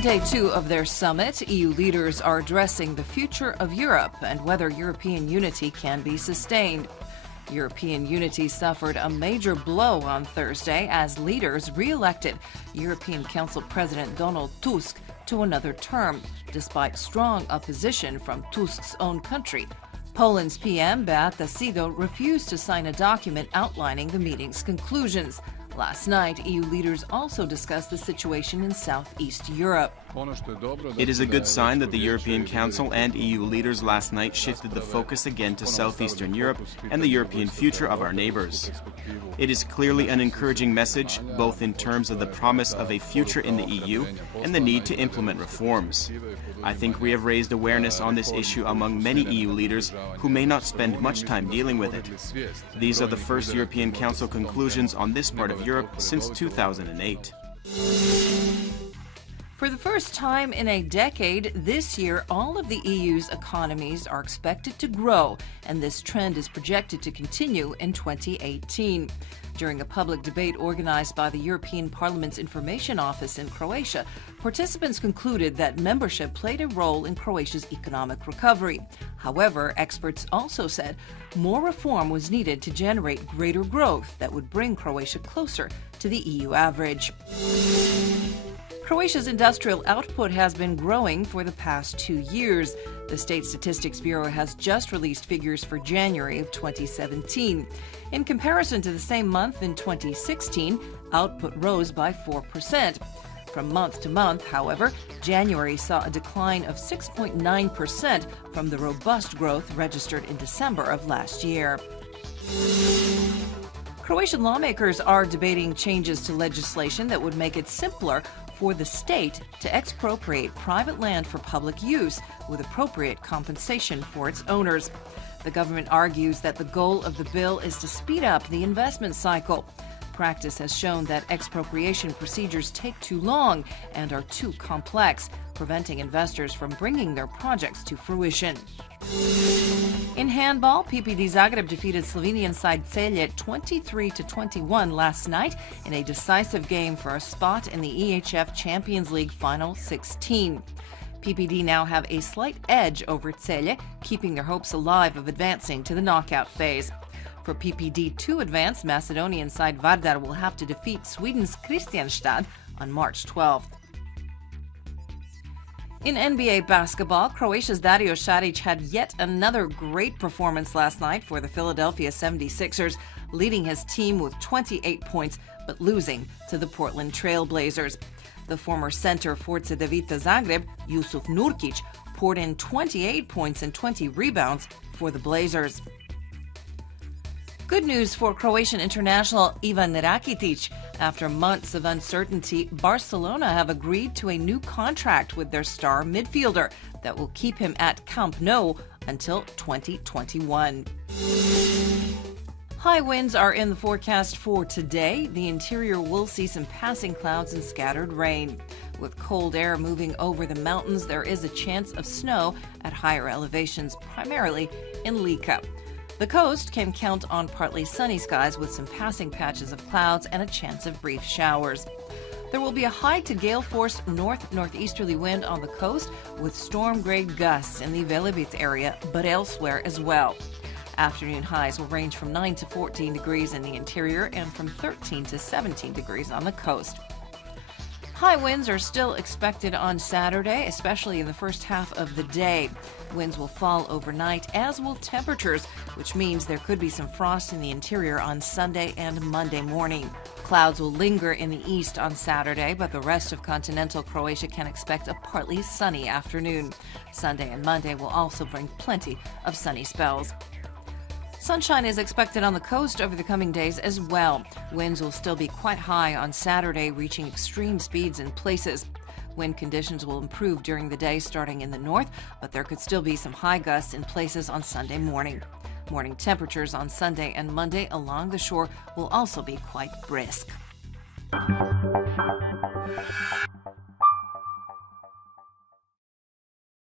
On day 2 of their summit, EU leaders are addressing the future of Europe and whether European unity can be sustained. European unity suffered a major blow on Thursday as leaders re-elected European Council President Donald Tusk to another term, despite strong opposition from Tusk's own country. Poland's PM Beata Szydło refused to sign a document outlining the meeting's conclusions. Last night, EU leaders also discussed the situation in Southeast Europe. It is a good sign that the European Council and EU leaders last night shifted the focus again to Southeastern Europe and the European future of our neighbors. It is clearly an encouraging message, both in terms of the promise of a future in the EU and the need to implement reforms. I think we have raised awareness on this issue among many EU leaders who may not spend much time dealing with it. These are the first European Council conclusions on this part of Europe since 2008. For the first time in a decade, this year, all of the EU's economies are expected to grow, and this trend is projected to continue in 2018. During a public debate organized by the European Parliament's Information Office in Croatia, participants concluded that membership played a role in Croatia's economic recovery. However, experts also said more reform was needed to generate greater growth that would bring Croatia closer to the EU average. Croatia's industrial output has been growing for the past 2 years. The State Statistics Bureau has just released figures for January of 2017. In comparison to the same month in 2016, output rose by 4%. From month to month, however, January saw a decline of 6.9% from the robust growth registered in December of last year. Croatian lawmakers are debating changes to legislation that would make it simpler for the state to expropriate private land for public use with appropriate compensation for its owners. The government argues that the goal of the bill is to speed up the investment cycle. Practice has shown that expropriation procedures take too long and are too complex, preventing investors from bringing their projects to fruition. In handball, PPD Zagreb defeated Slovenian side Celje 23-21 last night in a decisive game for a spot in the EHF Champions League Final 16. PPD now have a slight edge over Celje, keeping their hopes alive of advancing to the knockout phase. For PPD to advance, Macedonian side Vardar will have to defeat Sweden's Kristianstad on March 12th. In NBA basketball, Croatia's Dario Saric had yet another great performance last night for the Philadelphia 76ers, leading his team with 28 points but losing to the Portland Trail Blazers. The former center for Cedevita Zagreb, Jusuf Nurkic, poured in 28 points and 20 rebounds for the Blazers. Good news for Croatian international Ivan Rakitic. After months of uncertainty, Barcelona have agreed to a new contract with their star midfielder that will keep him at Camp Nou until 2021. High winds are in the forecast for today. The interior will see some passing clouds and scattered rain. With cold air moving over the mountains, there is a chance of snow at higher elevations, primarily in Lika. The coast can count on partly sunny skies with some passing patches of clouds and a chance of brief showers. There will be a high to gale force north-northeasterly wind on the coast with storm-grade gusts in the Velebit area, but elsewhere as well. Afternoon highs will range from 9 to 14 degrees in the interior and from 13 to 17 degrees on the coast. High winds are still expected on Saturday, especially in the first half of the day. Winds will fall overnight, as will temperatures, which means there could be some frost in the interior on Sunday and Monday morning. Clouds will linger in the east on Saturday, but the rest of continental Croatia can expect a partly sunny afternoon. Sunday and Monday will also bring plenty of sunny spells. Sunshine is expected on the coast over the coming days as well. Winds will still be quite high on Saturday, reaching extreme speeds in places. Wind conditions will improve during the day starting in the north, but there could still be some high gusts in places on Sunday morning. Morning temperatures on Sunday and Monday along the shore will also be quite brisk.